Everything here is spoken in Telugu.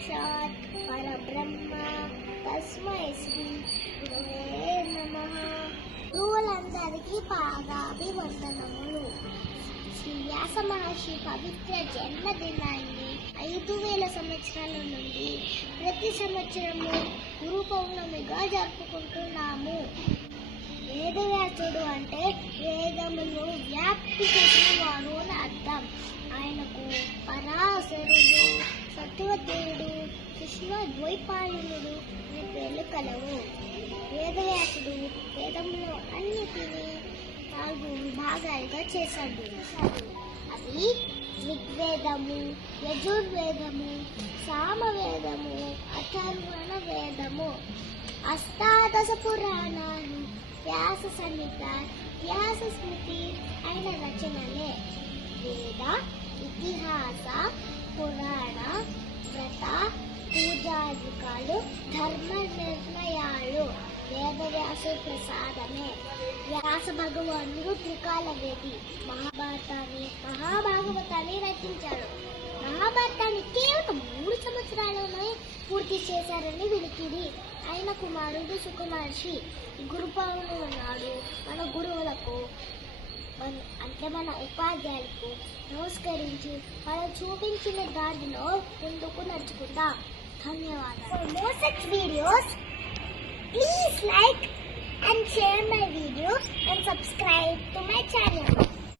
సాక్షాత్ పరబ్రహ్మ తస్మై శ్రీ గురవే నమః. గురువులందరికీ పాదాభివందనములు. శ్రీ వ్యాస మహర్షి పవిత్ర జన్మదినాన్ని 5000 సంవత్సరాల నుండి ప్రతి సంవత్సరము గురు పౌర్ణమిగా జరుపుకుంటున్నాము. వేదవ్యాసుడు అంటే వేదమును వ్యాప్తి చేసిన వాడు అని అర్థం. ఆయనకు పరాశరుడు, సత్యవతుడు, కృష్ణ ద్వైపాయనుడు అనే పేర్లు కలవు. వేదవ్యాసుడు వేదములో అన్నిటినీ 4 విభాగాలుగా చేశాడు. అవి ఋగ్వేదము, యజుర్వేదము, సామవేదము, అథర్వణ వేదము. అష్టాదశ పురాణాలు, వ్యాస సంహిత, వ్యాస స్మృతి అయిన రచనలే. వేద, ఇతిహాస, పురాణ, వ్రత, పూజాధికాలు, ధర్మ నిర్ణయాలు వేదవ్యాసు ప్రసాదమే. వ్యాస భగవానుడు త్రికాలవేది. మహాభాగవతాన్ని రచించాడు. మహాభారతాన్ని కేవలం 3 సంవత్సరాల్లోనే పూర్తి చేశారని వినికిడి. ఆయన కుమారుడు సుఖమహర్షి. గురు పౌర్ణమి నాడు మన గురువులకు అంటే మన ఉపాధ్యాయులకు నమస్కరించి వాళ్ళు చూపించిన దారిలో ముందుకు నడుచుకుందాం. ధన్యవాదాలు. For more such videos, please like and share my videos and subscribe to my channel.